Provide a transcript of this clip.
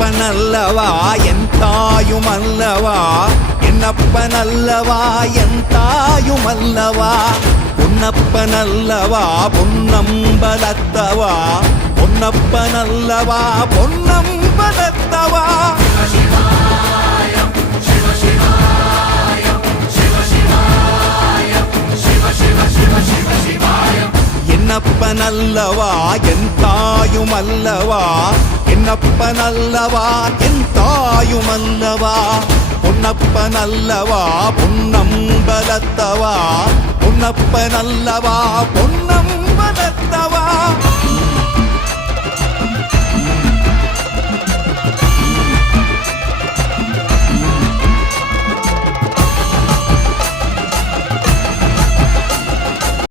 என்னப்பனல்லவா என் தாயுமல்லவா, என்னப்பனல்லவா என் தாயுமல்லவா, பொன்னப்பனல்லவா பொன்னம்பலத்தவா, பொன்னப்பனல்லவா பொன்னம்பலத்தவா. என்னப்பனல்லவா என் தாயுமல்லவா, என்னப்பனல்லவா என் தாயுமல்லவா, பொன்னப்பனல்லவா பொன்னம்பலத்தவா, பொன்னப்பனல்லவா பொன்ன